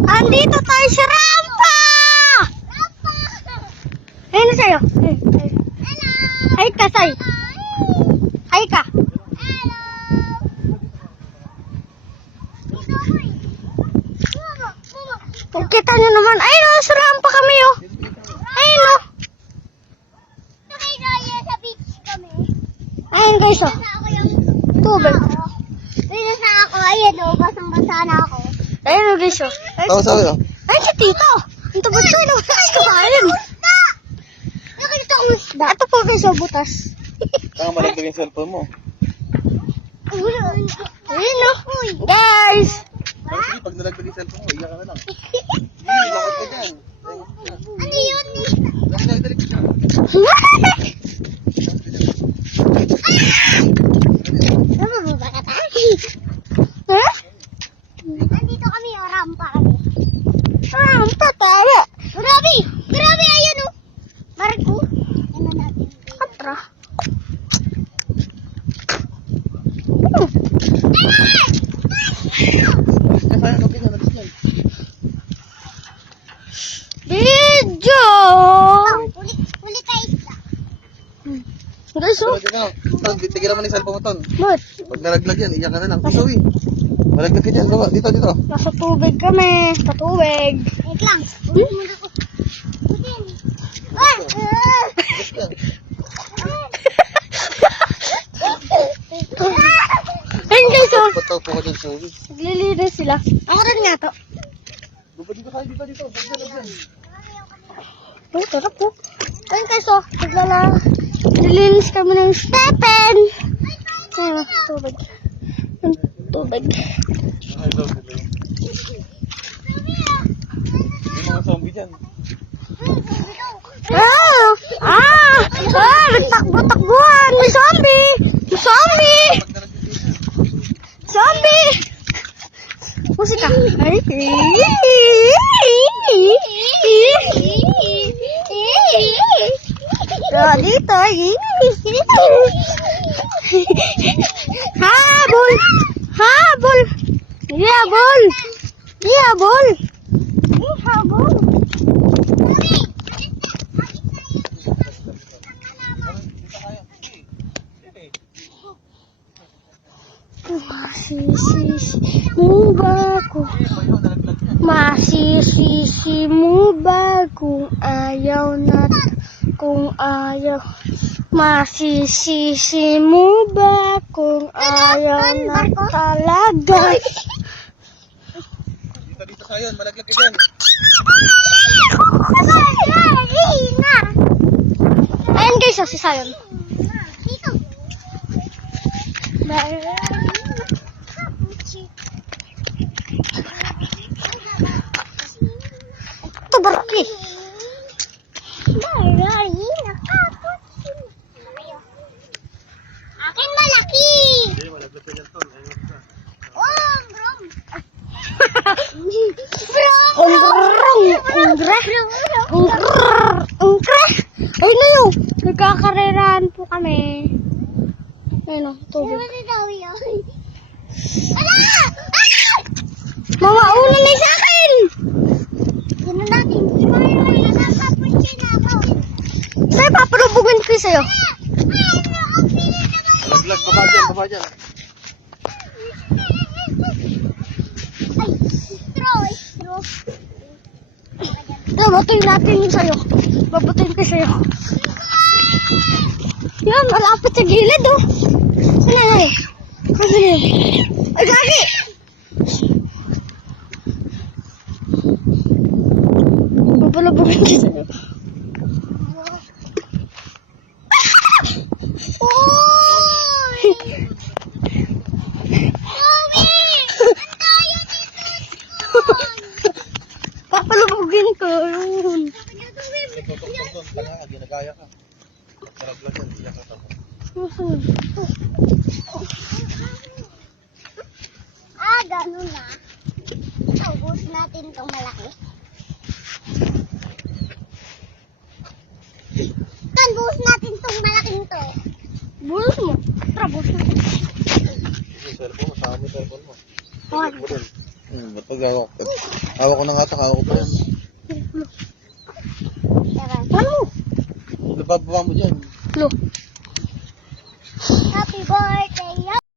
Andito tayo sa rampa! Ayun na sa'yo. Hi ka, Say. Hi ka. Kung kita nyo naman, ayun o, sa rampa kami o. Ayun o. Ayun guys o. Tubig. Ayun na ako, ayun o, basang-basa na ako. Ayun o guys o. Sabi o. Ay, si Tito. Ito ba ito? Inuwas ko ayun. Nakita ko isda. Ito po guys o, butas. Saan malagdag yung cellphone mo? Ayun o. Guys. Sige, pag nalagdag yung cellphone mo, iyak ka na lang. Hindi, lakad ka dyan. Ano yun? Dali ka dyan. Namababa ka tayo. Ha? Andito kami, o, rampa kami. Rampa tayo. Grabe! Grabe, ayun o. Marco. Ano natin? Atra. Kaya okay na, nabis yan. Video. Huli ka isda. Guys o. Ton, tigilan mo na yung cellphone mo, Ton. Ba't? Pag nalaglag yan, iyak ka na lang. Isawi. Malaglag ka dyan. Baba, dito. Nasa tubig kami. Sa tubig. Wait lang. Huli mo na ako. Huliin. Ah! Bus yan. Ayun guys o. Pataw po ka dyan, Sawi. Naglilinis sila. Ako rin nga to. Dito kayo, dito. Dyan. Oh, tara po. Ayun guys o. Naglilinis kami ng Stephen. Ayun o, tubig. Tubig. Hello, hello. Yung mga zombie dyan. Nagtakbo-takbuhan. May zombie. May zombie. Zombie. Musika. Ay. Dito. Habol. Habol. Habol. Habol. Habol. Masisisi mo ba kung ayaw na kung ayaw? Masisisi mo ba kung ayaw na talaga? Dito Sayon, malaglag ka dyan. Ayan guys, si Sayon. Ito barki. Akin malaki. Hindi, malaglag ka dyan, Ton. Ayun ka. Oh, bro. Ay na yun. Nagkakarerahan po kami. Ayun o, tubig. Mama, una na sa akin! Gano'n natin. Nakakapon siya na ako. Sa'yo, papalubugin ko sa'yo. Malaglag, baba dyan. Straw. Babatuin natin yung sa'yo. Babatuin ko sa'yo. Yan, malapit sa gilid oh. Ano nga eh? Ay, gagi! Papalubugin ko sa'yo. Papalubugin ko yun. Ton, tanga, ginagaya ka. Malaglag yan, iyak ka, Ton. Ganun na. Ubus natin itong malaki. Kan, buhos natin itong malaking to. Bulos mo. Tara, bulos mo. Yung cellphone mo, saan mo yung cellphone mo? Huwag. Ba't pag-gawak? Hawak ko na nga ito, hawak ko pa yan. Tara. Ano? Nabababa mo dyan. Lo. Happy birthday.